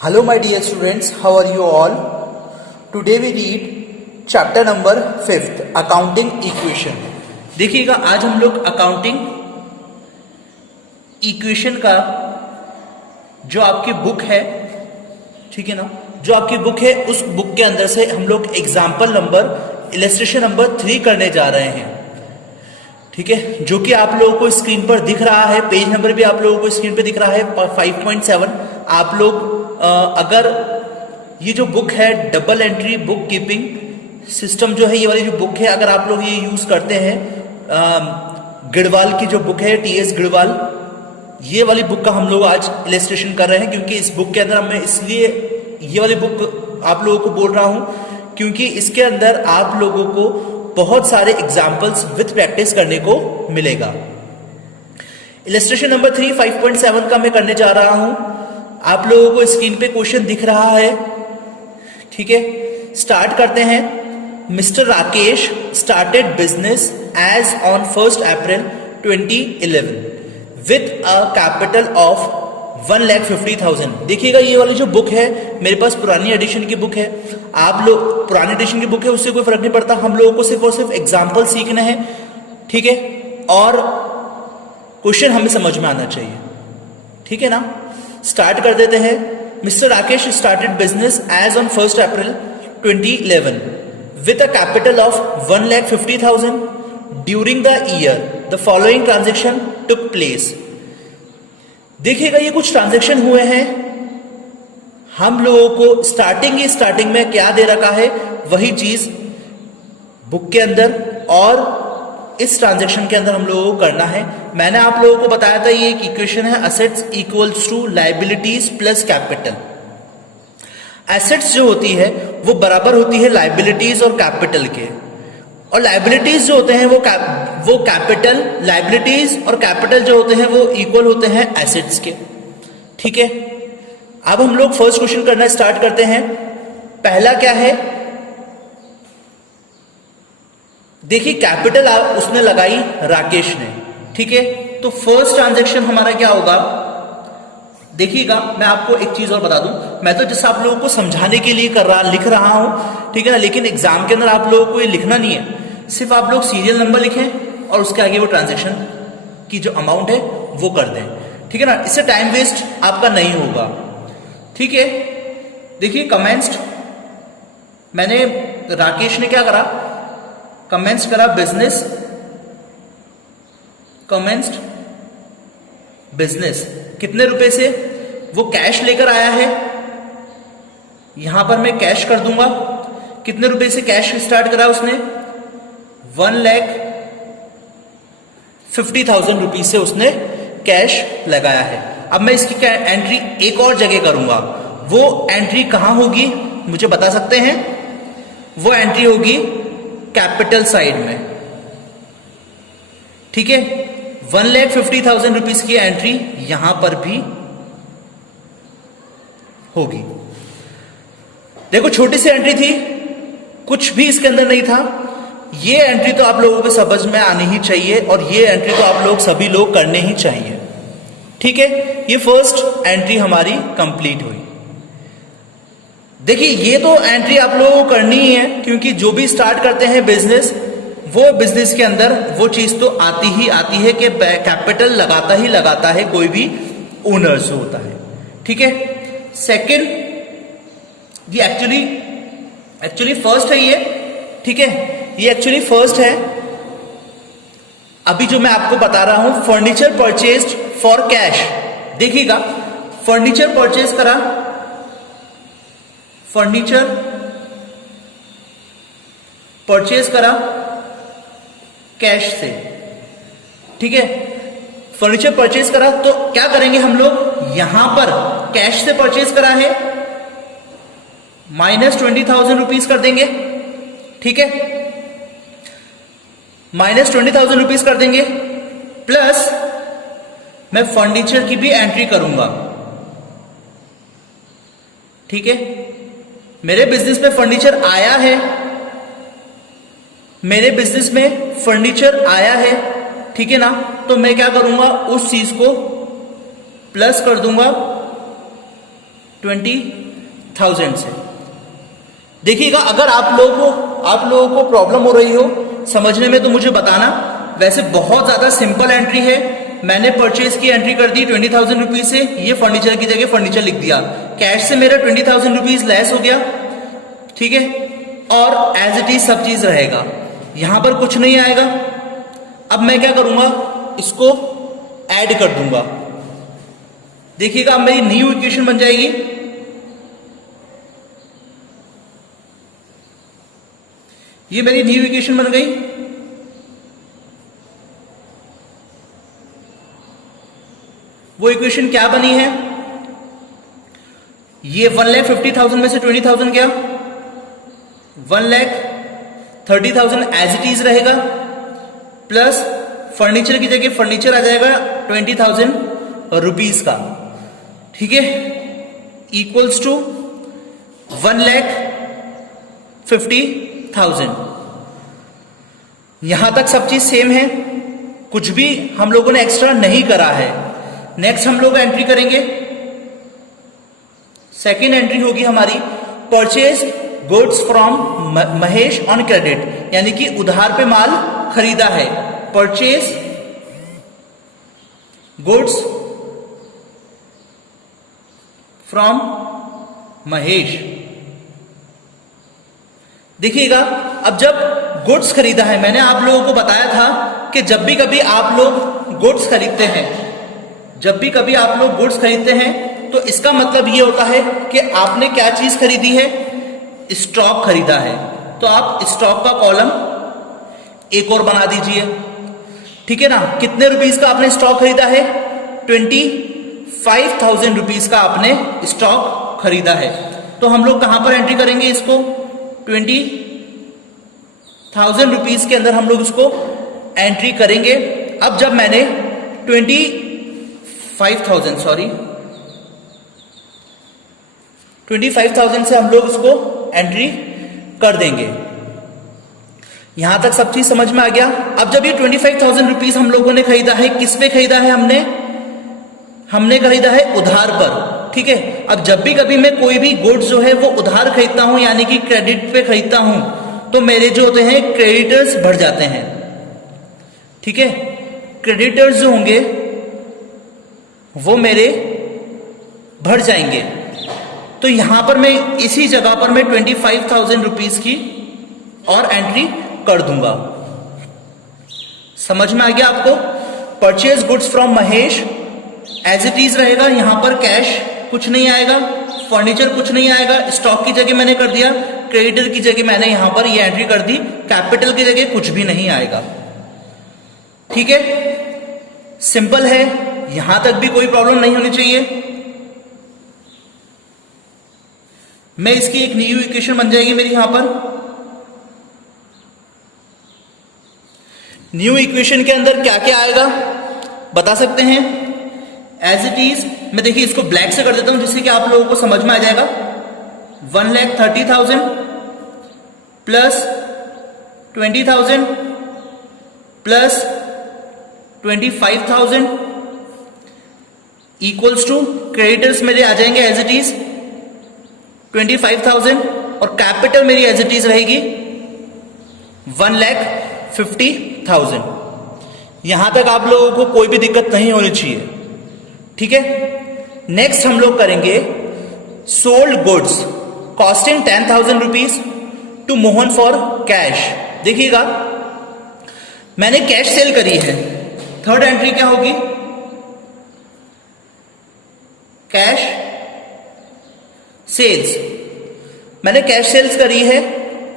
Hello my dear students, how are you all? Today we read chapter number 5th accounting equation। देखिएगा आज हम लोग accounting equation का जो आपकी बुक है, ठीक है ना, जो आपकी बुक है उस बुक के अंदर से हम लोग एग्जाम्पल नंबर इलस्ट्रेशन नंबर 3 करने जा रहे हैं, ठीक है, जो कि आप लोगों को स्क्रीन पर दिख रहा है। पेज नंबर भी आप लोगों को स्क्रीन पर दिख रहा है 5.7। आप लोग अगर ये जो बुक है double entry book keeping system जो है, ये वाली जो बुक है, अगर आप लोग ये यूज करते हैं, गिढ़वाल की जो बुक है टीएस गिढ़वाल, ये वाली बुक का हम लोग आज इलस्ट्रेशन कर रहे हैं, क्योंकि इस बुक के अंदर मैं इसलिए ये वाली बुक आप लोगों को बोल रहा हूं क्योंकि इसके अंदर आप लोगों को बहुत सारे एग्जाम्पल्स विथ प्रैक्टिस करने को मिलेगा। इलस्ट्रेशन नंबर 3 5.7 का मैं करने जा रहा हूं। आप लोगों को स्क्रीन पे क्वेश्चन दिख रहा है, ठीक है। स्टार्ट करते हैं। Mister Rakesh started business as on 1 April 2011 with a capital of 1,50,000। देखिएगा ये वाली जो बुक है मेरे पास पुरानी एडिशन की बुक है। आप लोग पुरानी एडिशन की बुक है, उससे कोई फर्क नहीं पड़ता, हम लोगों को सिर्फ और सिर्फ एग्जाम्पल सीखना है, ठीक है, और क्वेश्चन हमें समझ में आना चाहिए, ठीक है ना। स्टार्ट कर देते हैं। Mister Rakesh started business as on 1 April 2011 with a capital of 1,50,000 during the year the following transaction took place. देखिएगा ये कुछ ट्रांजेक्शन हुए हैं। हम लोगों को स्टार्टिंग में क्या दे रखा है वही चीज बुक के अंदर और इस ट्रांजैक्शन के अंदर हम लोगों को करना है। मैंने आप लोगों को बताया था ये एक इक्वेशन है, assets equals to liabilities plus capital. Assets जो होती है वो बराबर होती है लायबिलिटीज और कैपिटल के, और लायबिलिटीज जो होते हैं वो कैपिटल, लायबिलिटीज और कैपिटल जो होते हैं वो इक्वल होते हैं एसेट्स के, ठीक है। अब हम लोग फर्स्ट क्वेश्चन करना स्टार्ट करते हैं। पहला क्या है, देखिए कैपिटल उसने लगाई राकेश ने, ठीक है। तो फर्स्ट ट्रांजैक्शन हमारा क्या होगा, देखिएगा मैं आपको एक चीज और बता दूं, मैं तो जैसे आप लोगों को समझाने के लिए लिख रहा हूं, ठीक है ना, लेकिन एग्जाम के अंदर आप लोगों को ये लिखना नहीं है, सिर्फ आप लोग सीरियल नंबर लिखें और उसके आगे वो ट्रांजैक्शन की जो अमाउंट है वो कर दें, ठीक है ना। इससे टाइम वेस्ट आपका नहीं होगा, ठीक है। देखिए कमेंस्ड, मैंने राकेश ने क्या करा, कमेंस्ड करा बिजनेस, कमेंस्ड बिजनेस कितने रुपए से, वो कैश लेकर आया है, यहां पर मैं कैश कर दूंगा। कितने रुपए से कैश स्टार्ट करा उसने, 1,50,000 रुपीज से उसने कैश लगाया है। अब मैं इसकी एंट्री एक और जगह करूंगा, वो एंट्री कहां होगी मुझे बता सकते हैं, वो एंट्री होगी कैपिटल साइड में, ठीक है। 1,50,000 रुपीज की एंट्री यहां पर भी होगी। देखो छोटी सी एंट्री थी, कुछ भी इसके अंदर नहीं था, ये एंट्री तो आप लोगों को समझ में आनी ही चाहिए और ये एंट्री तो आप लोग सभी लोग करने ही चाहिए, ठीक है। ये फर्स्ट एंट्री हमारी कंप्लीट हुई। देखिए ये तो एंट्री आप लोगों को करनी ही है, क्योंकि जो भी स्टार्ट करते हैं बिजनेस, वो बिजनेस के अंदर वो चीज तो आती ही आती है कि कैपिटल लगाता ही लगाता है कोई भी ओनर जो होता है, ठीक है। सेकंड, ये एक्चुअली फर्स्ट है ये, ठीक है, ये एक्चुअली फर्स्ट है। अभी जो मैं आपको बता रहा हूं, फर्नीचर परचेज्ड फॉर कैश। देखिएगा फर्नीचर परचेज करा, फर्नीचर परचेज करा कैश से, ठीक है। फर्नीचर परचेज करा तो क्या करेंगे हम लोग, यहां पर कैश से परचेज करा है, -20,000 रुपीज कर देंगे, ठीक है, -20,000 रुपीज कर देंगे, प्लस मैं फर्नीचर की भी एंट्री करूंगा, ठीक है। मेरे बिजनेस में फर्नीचर आया है, मेरे बिजनेस में फर्नीचर आया है, ठीक है ना, तो मैं क्या करूंगा, उस चीज को प्लस कर दूंगा 20,000 से। देखिएगा, अगर आप लोगों को प्रॉब्लम हो रही हो समझने में तो मुझे बताना। वैसे बहुत ज्यादा सिंपल एंट्री है। मैंने परचेज की एंट्री कर दी 20,000 रुपीज से, ये फर्नीचर की जगह फर्नीचर लिख दिया। कैश से मेरा 20,000 रुपीज लेस हो गया, ठीक है, और एज इट इज सब चीज रहेगा, यहां पर कुछ नहीं आएगा। अब मैं क्या करूंगा, इसको ऐड कर दूंगा। देखिएगा, अब मेरी न्यू इक्वेशन बन जाएगी। ये मेरी न्यू इक्वेशन बन गई। वो इक्वेशन क्या बनी है, ये 1,50,000 में से 20,000 गया, 1,30,000 एज इट इज रहेगा, प्लस फर्नीचर की जगह फर्नीचर आ जाएगा 20,000 रुपीज का, ठीक है, इक्वल्स टू 1,50,000। यहां तक सब चीज सेम है, कुछ भी हम लोगों ने एक्स्ट्रा नहीं करा है। नेक्स्ट हम लोग एंट्री करेंगे, सेकेंड एंट्री होगी हमारी purchase goods from Mahesh on credit, यानी कि उधार पे माल खरीदा है। Purchase goods from Mahesh. देखिएगा, अब जब गुड्स खरीदा है, मैंने आप लोगों को बताया था कि जब भी कभी आप लोग गुड्स खरीदते हैं, तो इसका मतलब ये होता है कि आपने क्या चीज खरीदी है, स्टॉक खरीदा है। तो आप स्टॉक का कॉलम एक और बना दीजिए, ठीक है ना। कितने रुपीस का आपने स्टॉक खरीदा है, 25,000 रुपीस का आपने स्टॉक खरीदा है। तो हम लोग कहां पर एंट्री करेंगे इसको, 20,000 रुपीस के अंदर हम लोग इसको एंट्री करेंगे। अब जब मैंने 25,000 से हम लोग इसको एंट्री कर देंगे। यहां तक सब चीज समझ में आ गया। अब जब ये 25,000 रुपीज हम लोगों ने खरीदा है, किस पे खरीदा है, हमने खरीदा है उधार पर, ठीक है। अब जब भी कभी मैं कोई भी गुड्स जो है वो उधार खरीदता हूं, यानी कि क्रेडिट पे खरीदता हूं, तो मेरे जो होते हैं क्रेडिटर्स बढ़ जाते हैं, ठीक है। क्रेडिटर्स जो होंगे वो मेरे बढ़ जाएंगे। तो यहां पर मैं इसी जगह पर मैं 25,000 रुपीज की और एंट्री कर दूंगा। समझ में आ गया आपको। Purchase goods from Mahesh as it is रहेगा, यहां पर कैश कुछ नहीं आएगा, फर्नीचर कुछ नहीं आएगा, स्टॉक की जगह मैंने कर दिया, क्रेडिटर की जगह मैंने यहां पर ये एंट्री कर दी, कैपिटल की जगह कुछ भी नहीं आएगा, ठीक है। सिंपल है, यहां तक भी कोई प्रॉब्लम नहीं होनी चाहिए। मैं इसकी एक न्यू इक्वेशन बन जाएगी मेरी यहां पर। न्यू इक्वेशन के अंदर क्या क्या आएगा बता सकते हैं, एज इट इज। मैं देखिए इसको ब्लैक से कर देता हूं जिससे कि आप लोगों को समझ में आ जाएगा। 1,30,000 plus 20,000 plus 25,000 equals to, creditors मेरे आ जाएंगे एज इट इज 25,000 और कैपिटल मेरी एज इट इज रहेगी 1,50,000। यहां तक आप लोगों को कोई भी दिक्कत नहीं होनी चाहिए, ठीक है। नेक्स्ट हम लोग करेंगे sold goods costing 10,000 rupees to Mohan for cash. देखिएगा, मैंने कैश सेल करी है। थर्ड एंट्री क्या होगी, कैश सेल्स। मैंने कैश सेल्स करी है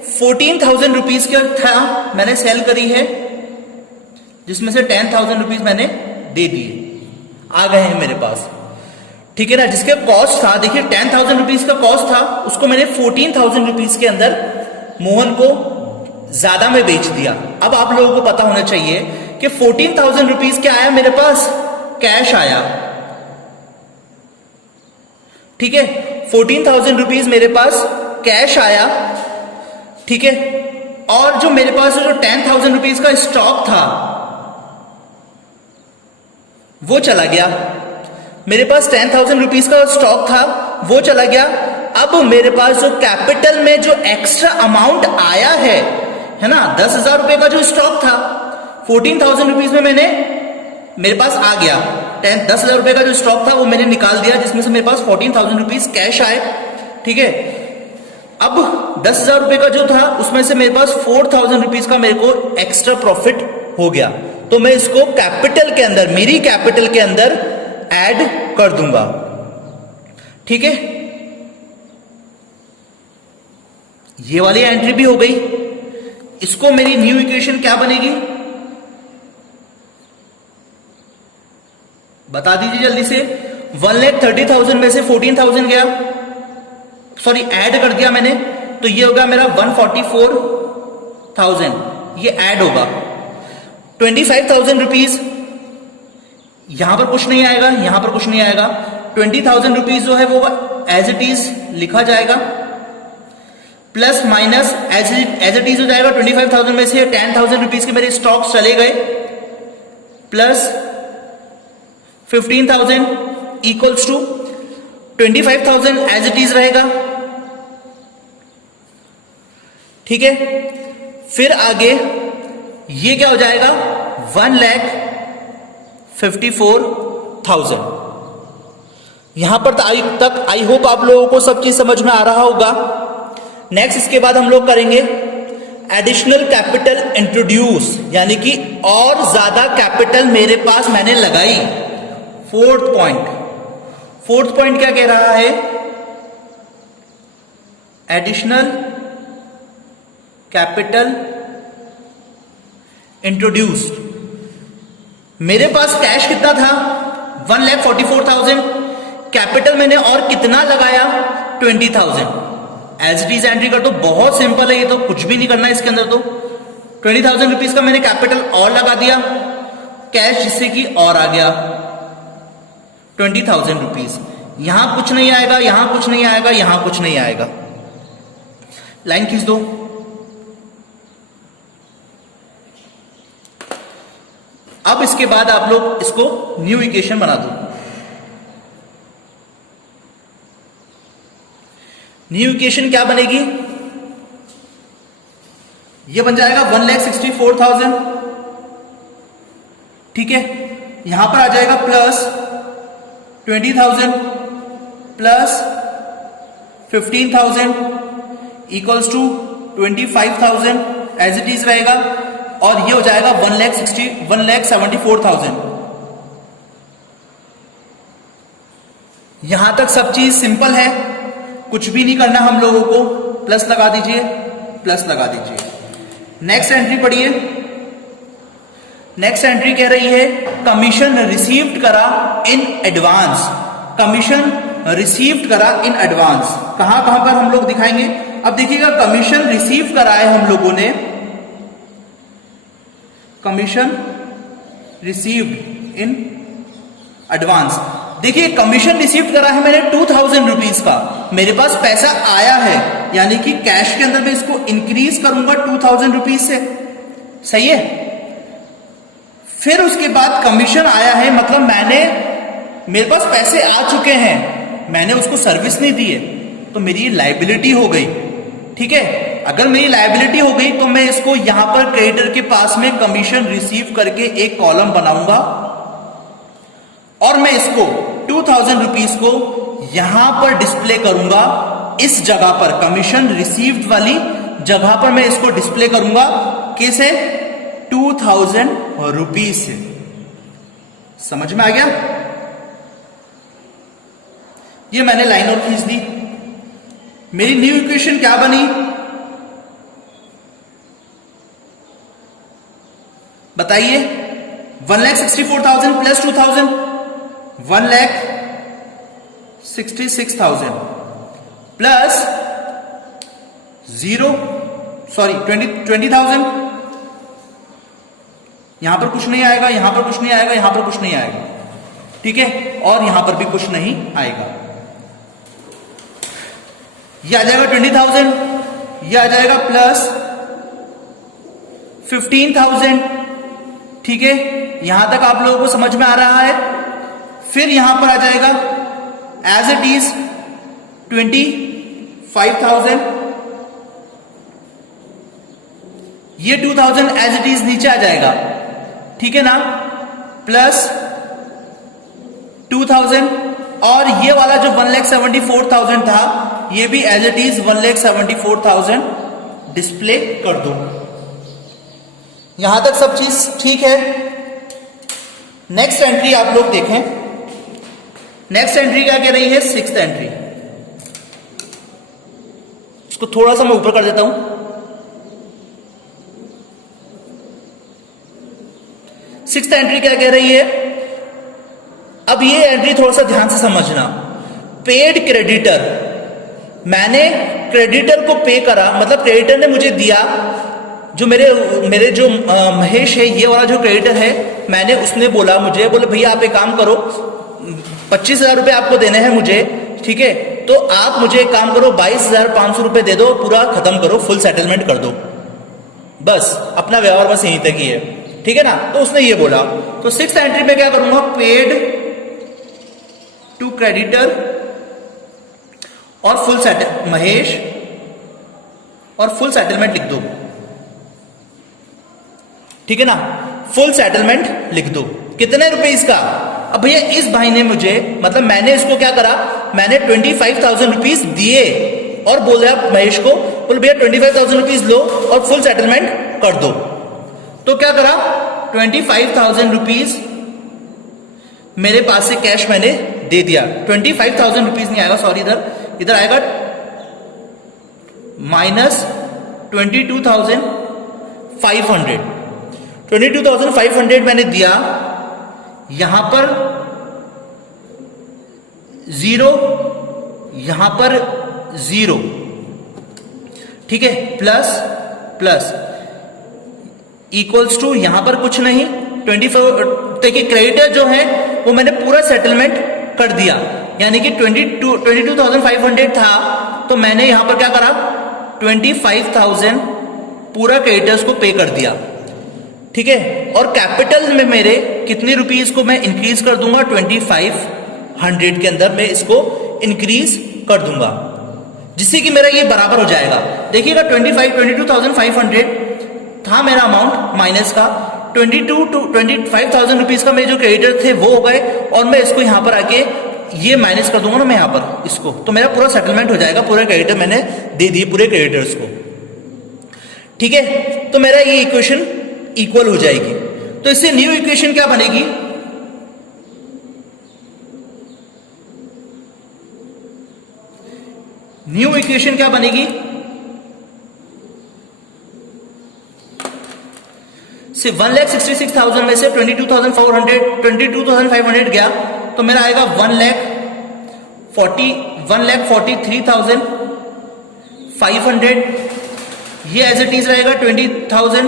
14,000 रुपीज का था, मैंने सेल करी है, जिसमें से 10,000 रुपीज मैंने दे दिए, आ गए हैं मेरे पास, ठीक है ना। जिसके कॉस्ट था, देखिए 10,000 रुपीज का कॉस्ट था, उसको मैंने 14,000 रुपीज के अंदर मोहन को ज्यादा में बेच दिया। अब आप लोगों को पता होना चाहिए कि 14,000 रुपीज क्या आया मेरे पास, कैश आया, ठीक है। 14,000 रुपीज मेरे पास कैश आया, ठीक है। और जो मेरे पास जो 10,000 रुपीज का स्टॉक था वो चला गया। मेरे पास 10,000 रुपीज का स्टॉक था, वो चला गया। अब मेरे पास जो कैपिटल में जो एक्स्ट्रा अमाउंट आया है ना, 10,000 रुपए का जो स्टॉक था 14,000 रुपीज में मेरे पास आ गया। 10,000 रुपए का जो स्टॉक था वो मैंने निकाल दिया, जिसमें से मेरे पास 14,000 रुपीज कैश आए। ठीक है, अब 10,000 रुपए का जो था उसमें से मेरे पास 4,000 रुपीज का मेरे को एक्स्ट्रा प्रॉफिट हो गया, तो मैं इसको कैपिटल के अंदर, मेरी कैपिटल के अंदर ऐड कर दूंगा। ठीक है, ये वाली एंट्री भी हो गई। इसको मेरी न्यू इक्वेशन क्या बनेगी बता दीजिए जल्दी से। 1,30,000 में से 14,000 गया, सॉरी ऐड कर दिया मैंने, तो ये होगा मेरा 144,000, ये ऐड होगा। 25,000 रुपीज, यहां पर कुछ नहीं आएगा, यहां पर कुछ नहीं आएगा। 20,000 रुपीज जो है वो एज इट इज लिखा जाएगा, plus minus as it is हो जाएगा। 25,000 में से 10,000 रुपीज के मेरे स्टॉक्स चले गए, plus 15,000 equals to 25,000 as it is रहेगा। ठीक है, फिर आगे ये क्या हो जाएगा 1,54,000। यहां पर तक आई होप आप लोगों को सब चीज समझ में आ रहा होगा। नेक्स्ट इसके बाद हम लोग करेंगे एडिशनल कैपिटल इंट्रोड्यूस, यानी कि और ज्यादा कैपिटल मेरे पास मैंने लगाई। फोर्थ पॉइंट क्या कह रहा है, एडिशनल कैपिटल इंट्रोड्यूस्ड। मेरे पास कैश कितना था 1,44,000, कैपिटल मैंने और कितना लगाया 20,000। एज इट इज एंट्री कर दो, बहुत सिंपल है ये तो, कुछ भी नहीं करना है इसके अंदर। तो 20,000 रुपीज का मैंने कैपिटल और लगा दिया, कैश जिससे कि और आ गया 20,000 रुपीज। यहां कुछ नहीं आएगा, यहां कुछ नहीं आएगा, यहां कुछ नहीं आएगा। लाइन खींच दो। अब इसके बाद आप लोग इसको न्यू इक्वेशन बना दो। न्यू इक्वेशन क्या बनेगी, ये बन जाएगा 1,64,000। ठीक है, यहां पर आ जाएगा plus 20,000 plus 15,000 equals to 25,000 as it is रहेगा, और ये हो जाएगा 1,74,000। यहां तक सब चीज सिंपल है, कुछ भी नहीं करना हम लोगों को। प्लस लगा दीजिए, प्लस लगा दीजिए। नेक्स्ट एंट्री पढ़िए। नेक्स्ट एंट्री कह रही है कमीशन रिसीव्ड करा इन एडवांस। कमीशन रिसीव्ड करा इन एडवांस कहां पर हम लोग दिखाएंगे। अब देखिएगा, कमीशन रिसीव करा है हम लोगों ने, कमीशन रिसीव्ड इन एडवांस। देखिए, कमीशन रिसीव करा है मैंने 2,000 रुपीज का, मेरे पास पैसा आया है, यानी कि कैश के अंदर मैं इसको इंक्रीज करूंगा 2,000 रुपीज से। सही है। फिर उसके बाद कमीशन आया है, मतलब मेरे पास पैसे आ चुके हैं, मैंने उसको सर्विस नहीं दी है, तो मेरी लायबिलिटी हो गई। ठीक है, अगर मेरी लायबिलिटी हो गई तो मैं इसको यहां पर क्रेडिटर के पास में कमीशन रिसीव करके एक कॉलम बनाऊंगा, और मैं इसको 2,000 रुपीज को यहां पर डिस्प्ले करूंगा। इस जगह पर कमीशन रिसीव्ड वाली जगह पर मैं इसको डिस्प्ले करूंगा। कैसे? 2,000 रुपीज से। समझ में आ गया? ये मैंने लाइन और खींच दी। मेरी न्यू इक्वेशन क्या बनी बताइए। 1,64,000 प्लस 2,000 1,66,000 प्लस 20,000। यहां पर कुछ नहीं आएगा, यहां पर कुछ नहीं आएगा, यहां पर कुछ नहीं आएगा। ठीक है, और यहां पर भी कुछ नहीं आएगा। यह आ जाएगा 20,000, यह आ जाएगा प्लस 15,000। ठीक है, यहां तक आप लोगों को समझ में आ रहा है। फिर यहां पर आ जाएगा एज इट इज 25,000, ये 2,000 एज इट इज नीचे आ जाएगा, ठीक है ना, प्लस 2,000, और ये वाला जो 1,74,000 था ये भी एज इट इज 1,74,000 डिस्प्ले कर दो। यहां तक सब चीज ठीक है। नेक्स्ट एंट्री आप लोग देखें, नेक्स्ट एंट्री क्या कह रही है, सिक्स्थ एंट्री। इसको थोड़ा सा मैं ऊपर कर देता हूं। सिक्स्थ एंट्री क्या कह रही है, अब ये एंट्री थोड़ा सा ध्यान से समझना। पेड क्रेडिटर, मैंने क्रेडिटर को पे करा, मतलब क्रेडिटर ने मुझे दिया, जो मेरे जो महेश है, ये वाला जो क्रेडिटर है, मैंने उसने बोला मुझे, बोले भैया आप एक काम करो, 25,000 रुपए आपको देने हैं मुझे, ठीक है, तो आप मुझे एक काम करो 22,500 रुपए दे दो, पूरा खत्म करो, फुल सेटलमेंट कर दो, बस अपना व्यवहार बस यहीं तक ही है, ठीक है ना। तो उसने ये बोला, तो सिक्स्थ एंट्री में क्या करूंगा, पेड टू क्रेडिटर और फुल सेटल महेश और फुल सेटलमेंट लिख दो, ठीक है ना, फुल सेटलमेंट लिख दो। कितने रुपए इसका, अब भैया इस भाई ने मुझे, मतलब मैंने इसको क्या करा, मैंने 25,000 रुपीज दिए और बोल रहा महेश को, बोले भैया 25,000 रुपीज लो और फुल सेटलमेंट कर दो। तो क्या करा, 25,000 रुपीज मेरे पास से कैश मैंने दे दिया। 25,000 रुपीज नहीं आएगा, सॉरी, इधर आएगा माइनस 22,500। 22,500 मैंने दिया, यहां पर 0, यहां पर 0, ठीक है, प्लस प्लस इक्वल्स टू, यहां पर कुछ नहीं, 24। देखिए क्रेडिटर जो है वो मैंने पूरा सेटलमेंट कर दिया, यानी कि 22,500 था, तो मैंने यहां पर क्या करा, 25,000 पूरा क्रेडिटर्स को पे कर दिया, ठीक है। और कैपिटल में मेरे कितनी रुपीस को मैं इंक्रीज कर दूंगा, 2500 के अंदर मैं इसको इंक्रीज कर दूंगा, जिससे कि मेरा ये बराबर हो जाएगा। देखिएगा 22,500 था मेरा अमाउंट माइनस का, 25,000 रुपीज का मेरे जो क्रेडिटर थे वो हो गए, और मैं इसको यहां पर आके ये माइनस कर दूंगा ना मैं यहां पर इसको, तो मेरा पूरा सेटलमेंट हो जाएगा, पूरे क्रेडिटर मैंने दे दिए पूरे क्रेडिटर्स को, ठीक है। तो मेरा ये इक्वेशन इक्वल हो जाएगी। तो इससे न्यू इक्वेशन क्या बनेगी, न्यू इक्वेशन क्या बनेगी, सिर्फ 1,66,000 में से 22,500 गया, तो मेरा आएगा 1,43,500। ये एज इट इज रहेगा 20,000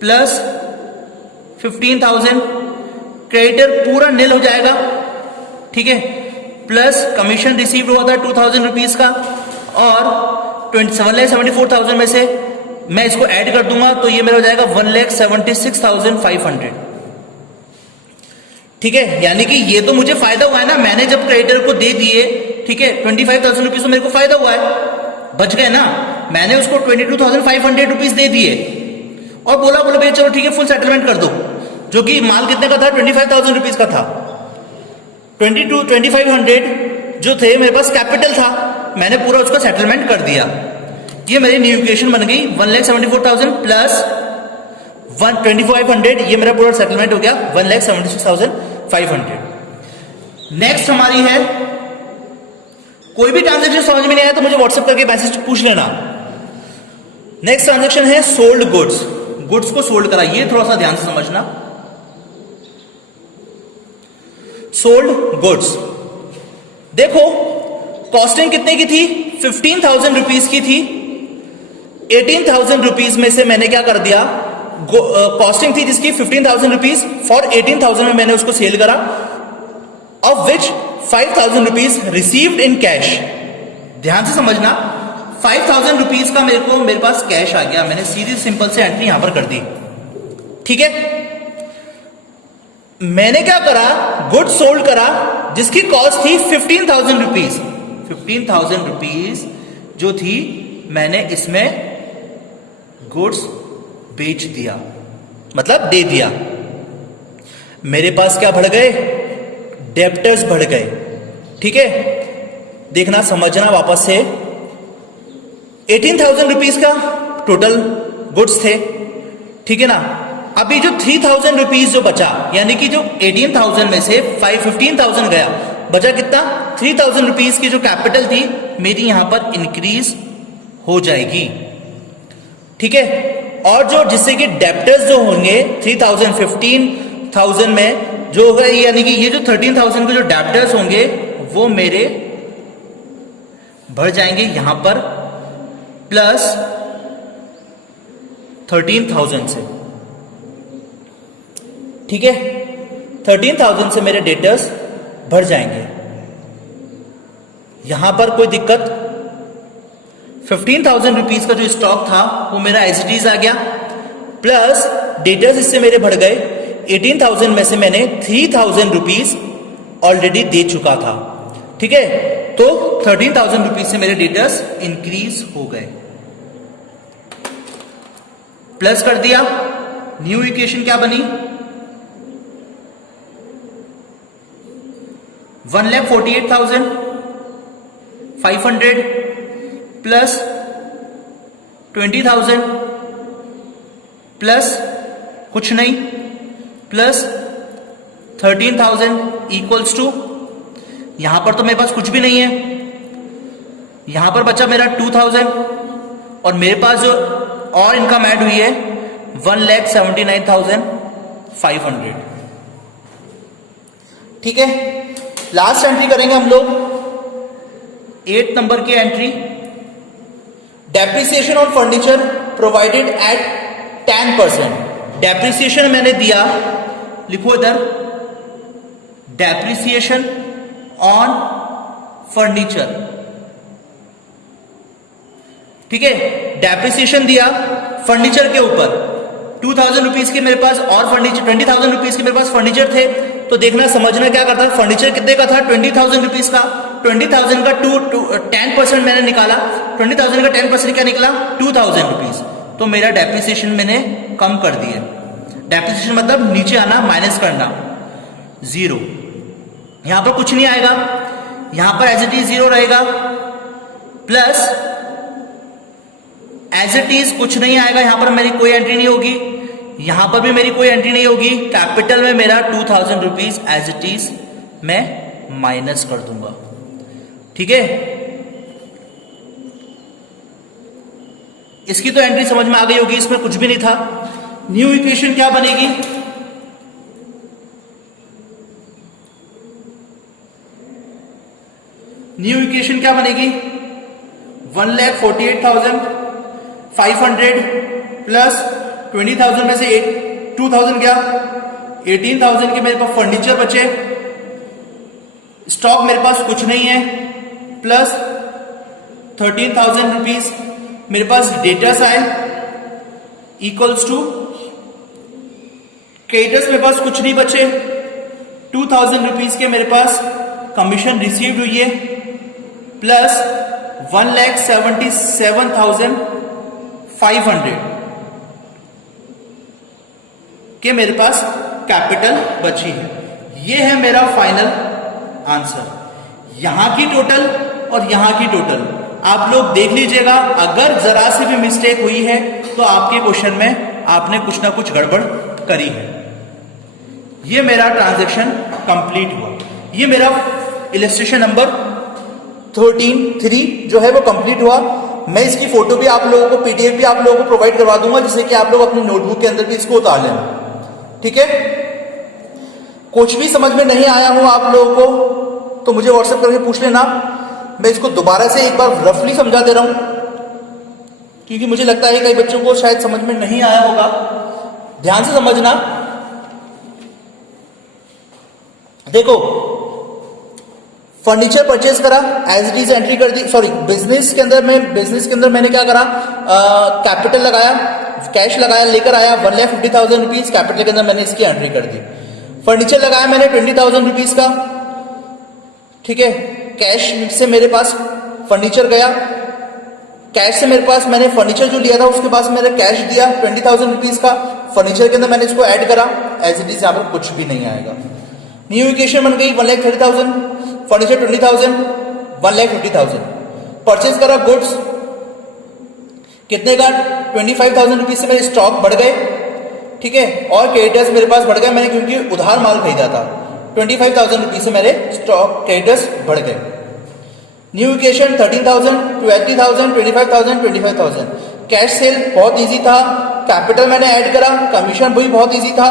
प्लस 15,000, क्रेडिटर पूरा नील हो जाएगा, ठीक है, प्लस कमीशन रिसीव हुआ था 2,000 रुपीज का, और 1,74,000 में से मैं इसको ऐड कर दूंगा, तो ये मेरा हो जाएगा 1,76,500, ठीक है। यानी कि ये तो मुझे फायदा हुआ है ना, मैंने जब क्रेडिटर को दे दिए, ठीक है, 25,000 रुपीज तो मेरे को फायदा हुआ है, बच गए ना, मैंने उसको 22,500 रुपीज दे दिए और बोला भैया चलो ठीक है फुल सेटलमेंट कर दो, जो कि माल कितने का था, 25,000 रुपीज का था। 2500 जो थे मेरे पास कैपिटल था, मैंने पूरा उसका सेटलमेंट कर दिया। ये मेरी न्यू इक्वेशन बन गई, 1,74,000 प्लस 2500, ये मेरा पूरा सेटलमेंट हो गया 1,76,500। नेक्स्ट हमारी है, कोई भी ट्रांजेक्शन समझ में नहीं आया तो मुझे व्हाट्सएप करके मैसेज पूछ लेना। नेक्स्ट ट्रांजेक्शन है सोल्ड गुड्स, गुड्स को सोल्ड करा, ये थोड़ा सा ध्यान से समझना। सोल्ड गुड्स, देखो कॉस्टिंग कितने की थी, 15,000 रुपीज की थी। 18,000 रुपीज में से मैंने क्या कर दिया, कॉस्टिंग थी जिसकी 15,000 रुपीज, फॉर 18,000 में मैंने उसको सेल करा, of which 5,000 rupees received in cash. ध्यान से समझना, 5,000 रुपीज का मेरे पास कैश आ गया, मैंने सीधी सिंपल से एंट्री यहां पर कर दी, ठीक है। मैंने क्या करा, गुड सोल्ड करा जिसकी कॉस्ट थी 15,000 रुपीज, 15,000 रुपीज जो थी मैंने इसमें गुड्स बेच दिया, मतलब दे दिया। मेरे पास क्या बढ़ गए? डेप्टर्स बढ़ गए। ठीक है, देखना समझना वापस से। 18,000 रुपीज का टोटल गुड्स थे, ठीक है ना। अभी जो 3,000 रुपीज जो बचा, यानी कि जो 18,000 में से 15,000 गया, बचा कितना? 3,000 रुपीज की जो कैपिटल थी मेरी यहां पर इंक्रीज हो जाएगी। ठीक है, और जो जिससे कि डेप्टर्स जो होंगे 3,000 15,000 में जो होगा, यानी कि ये जो 13,000 के जो डेप्टर्स होंगे वो मेरे बढ़ जाएंगे यहां पर प्लस 13,000 से। ठीक है, 13,000 से मेरे डेटर्स बढ़ जाएंगे। यहां पर कोई दिक्कत? 15,000 रुपीज का जो स्टॉक था वो मेरा एज इट इज आ गया, प्लस डेटर्स इससे मेरे बढ़ गए। 18,000 में से मैंने 3,000 रुपीज ऑलरेडी दे चुका था। ठीक है, तो 13,000 रुपीज से मेरे डेटर्स इंक्रीज हो गए। प्लस कर दिया, न्यू इक्वेशन क्या बनी? 1,48,500 प्लस 20,000 प्लस कुछ नहीं प्लस 13,000 इक्वल्स टू, यहां पर तो मेरे पास कुछ भी नहीं है, यहां पर बचा मेरा 2,000 और मेरे पास जो और इनकम ऐड हुई है 1,79,500। ठीक है, लास्ट एंट्री करेंगे हम लोग 8 नंबर की entry. Depreciation on furniture provided eight 10%। Depreciation मैंने दिया, लिखो इधर, डेप्रिसिएशन ऑन फर्नीचर। ठीक है, डेप्रिसिएशन दिया फर्नीचर के ऊपर। 2,000 रुपीज के मेरे पास और फर्नीचर, 20,000 रुपीज के मेरे पास फर्नीचर थे। तो देखना समझना क्या करता है, फर्नीचर कितने का था? 20,000 रुपीज का। 20,000 का 10% मैंने निकाला। 20,000 का 10% क्या निकला? 2,000 रुपीज। तो मेरा डेप्रिसिएशन मैंने कम कर दिया। डेप्रिसिएशन मतलब नीचे आना, माइनस करना, 0। यहां पर कुछ नहीं आएगा, यहां पर एज इट इज 0 रहेगा, प्लस एज इट इज कुछ नहीं आएगा, यहां पर मेरी कोई एंट्री नहीं होगी, यहां पर भी मेरी कोई एंट्री नहीं होगी। कैपिटल में मेरा 2,000 रुपीज एज इट इज मैं माइनस कर दूंगा। ठीक है, इसकी तो एंट्री समझ में आ गई होगी, इसमें कुछ भी नहीं था। न्यू इक्वेशन क्या बनेगी? न्यू इक्वेशन क्या बनेगी? 1,48,500 प्लस 20,000 में से 2,000 गया, 18,000 के मेरे पास फर्नीचर बचे, स्टॉक मेरे पास कुछ नहीं है, प्लस 13,000 रुपीज मेरे पास डेटर्स आए, इक्वल्स टू क्रेडिटर्स मेरे पास कुछ नहीं बचे, 2,000 रुपीज के मेरे पास कमीशन रिसीव्ड हुई है, प्लस 1,77,500 के मेरे पास कैपिटल बची है। ये है मेरा फाइनल आंसर। यहां की टोटल और यहां की टोटल आप लोग देख लीजिएगा, अगर जरा सी भी मिस्टेक हुई है तो आपके क्वेश्चन में आपने कुछ ना कुछ गड़बड़ करी है। ये मेरा ट्रांजैक्शन कंप्लीट हुआ। ये मेरा इलस्ट्रेशन नंबर 13 जो है वो कंप्लीट हुआ। मैं इसकी फोटो भी आप लोगों को, पीडीएफ भी आप लोगों को प्रोवाइड करवा दूंगा, जिससे कि आप लोग अपनी नोटबुक के अंदर भी इसको उतार लेना। ठीक है, कुछ भी समझ में नहीं आया हो आप लोगों को तो मुझे व्हाट्सएप करके पूछ लेना। मैं इसको दोबारा से एक बार रफली समझा दे रहा हूं, क्योंकि मुझे लगता है कई बच्चों को शायद समझ में नहीं आया होगा। ध्यान से समझना। देखो, फर्नीचर परचेज करा, एज इट इज एंट्री कर दी। सॉरी, बिजनेस के अंदर मैंने क्या करा, कैपिटल लगाया, कैश लगाया, लेकर आया 1,50,000 रुपीज, कैपिटल के अंदर मैंने इसकी एंट्री कर दी। फर्नीचर लगाया मैंने 20,000 रुपीज का, ठीक है, कैश से मेरे पास फर्नीचर गया, कैश से मेरे पास मैंने फर्नीचर जो लिया था उसके पास मैंने कैश दिया 20,000 रुपीज का, फर्नीचर के अंदर मैंने इसको ऐड करा, एज इट इज यहाँ पर कुछ भी नहीं आएगा। न्यू इक्वेशन बन गई 1,30,000, फर्नीचर 20,000, 1,50,000। परचेज करा गुड्स कितने का, 25,000 रुपीज से मेरे स्टॉक बढ़ गए, ठीक है, और क्रेडिटर्स मेरे पास बढ़ गए, मैंने क्योंकि उधार माल खरीदा था। 25,000 रुपीज से मेरे स्टॉक क्रेडिटर्स बढ़ गए। New equation 13,000, 20,000, 25,000, 25,000। कैश सेल बहुत इजी था, कैपिटल मैंने ऐड करा, कमीशन भी बहुत इजी था।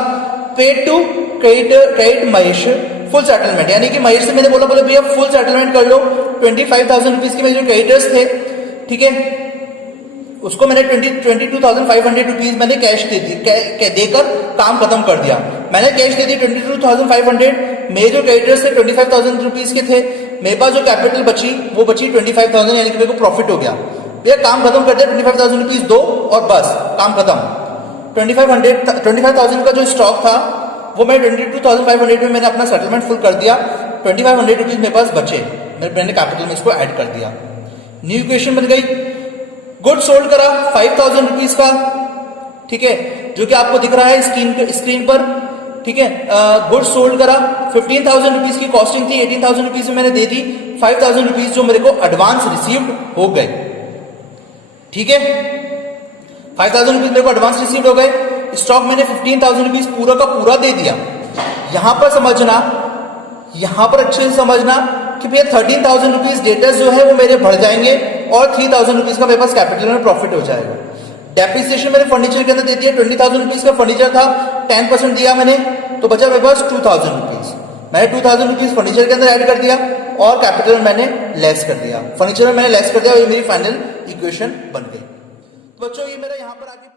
Paid to credit Mahesh full settlement, यानी कि महेश से मैंने बोला भैया फुल सेटलमेंट कर लो। 25,000 रुपीज के मेरे जो क्रेडिटर्स थे, ठीक है, उसको मैंने 22,500 रुपीज मैंने कैश देकर काम खत्म कर दिया। मैंने कैश दे दी 22,500, मेरे जो क्रेडिटर्स थे 25,000 रुपीज के थे, मेरे पास जो कैपिटल बची वो बची 25,000, यानी कि मेरे को प्रॉफिट हो गया। भैया काम खत्म कर दिया, 25,000 रुपीज दो और बस काम खत्म। 25,000 का जो स्टॉक था वो मैं 22,500 में मैंने अपना सेटलमेंट फुल कर दिया। 2500 रुपीज मेरे पास बचे, मैंने कैपिटल में इसको ऐड कर दिया। न्यू इक्वेशन बन गई, गुड सोल्ड करा 5,000 रुपीज का, ठीक है, जो कि आपको दिख रहा है स्क्रीन पर, ठीक है। गुड सोल्ड करा 15,000 रुपीज की कॉस्टिंग थी, 18,000 रुपीज में मैंने दे दी, 5,000 रुपीज जो मेरे को एडवांस रिसीव्ड हो गए, ठीक है। 5,000 रुपीज मेरे को एडवांस रिसीव्ड हो गए। स्टॉक मैंने 15,000 रुपीज पूरा का पूरा दे दिया। यहां पर समझना, यहां पर अच्छे से समझना कि भैया 13,000 रुपीज डेटर्स जो है वो मेरे बढ़ जाएंगे और 3,000 रुपीज का मेरे पास कैपिटल में प्रॉफिट हो जाएगा। डेप्रिसिएशन मैंने फर्नीचर के अंदर दे दिया, 20,000 रुपीज का फर्नीचर था, 10% दिया मैंने, तो बचा मेरे पास 2,000 रुपीज। मैंने 2,000 रुपीज फर्नीचर के अंदर ऐड कर दिया और कैपिटल मैंने लेस कर दिया, फर्नीचर में मैंने लेस कर दिया, और ये मेरी फाइनल इक्वेशन बन गई। तो बच्चों ये मेरा यहाँ पर आगे